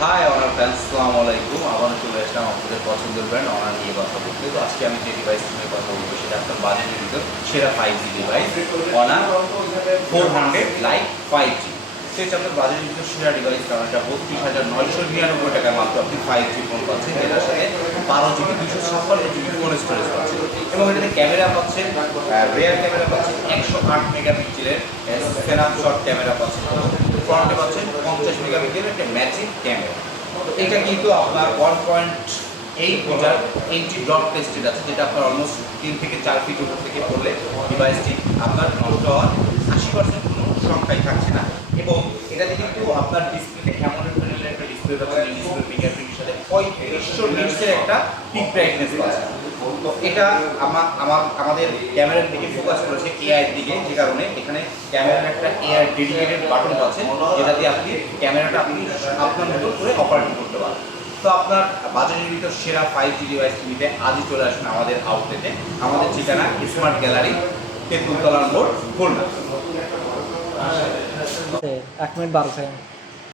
High honour fans, আসসালামু আলাইকুম। আবার চলে আসলাম আপনাদের পছন্দের ব্র্যান্ড অনার নিয়ে কথা বলতে। তো আজকে আমি যে ডিভাইস নিয়ে কথা বলবো সেটা আপনার বাজেটের ভিতর সেরা 5G device honour 400 light 5G। সেটা আপনার বাজেটের ভিতর সেরা ডিভাইস, কারণ এটা 32,999 টাকায় মাত্র আপনি 5G ফোন পাচ্ছেন, যেটার সাথে 12GB 256GB ফোন স্টোরেজ পাচ্ছেন এবং এটাতে ক্যামেরা পাচ্ছেন, রিয়ার ক্যামেরা পাচ্ছেন 108 মেগাপিক্সেলের স্ন্যাপশট ক্যামেরা পাচ্ছেন, ফ্রন্টে পাচ্ছেন 50 মেগাপিক্সেলের একটা ম্যাজিক ক্যামেরা। তো এটা কিন্তু আপনার 1.8 মিটার এন্টি ডট টেস্টেড আছে, যেটা আপনার অলমোস্ট 3 থেকে 4 ফিট উপর থেকে পড়লে ডিভাইসটি আপনার নষ্ট হওয়ার 80% কোনো সংখ্যাই থাকছে না। এবং এটাতে কিন্তু আপনার ডিসপ্লেতে অ্যামোলেড প্যানেলের একটা ডিসপ্লে পাচ্ছেন, এই ডিসপ্লে ফিঙ্গারপ্রিন্টের সাথে 3500 নিটসের একটা পিক ব্রাইটনেস পাচ্ছেন। তো এটা আমাদের ক্যামেরার দিকে ফোকাস করেছে এআই এর দিকে, যে কারণে এখানে ক্যামেরার একটা এআই ডেডিকেটেড বাটন আছে, যেটা দিয়ে আপনি ক্যামেরাটা আপনার মতো করে অপারেট করতে পারেন। তো আপনার বাজেটের ভিতর সেরা 5G ডিভাইস নিতে আজই চলে আসুন আমাদের আউটলেটে। আমাদের ঠিকানা স্মার্ট গ্যালারি, তেঁতুলতলা মোড়, খুলনা। 1 minute 12 second.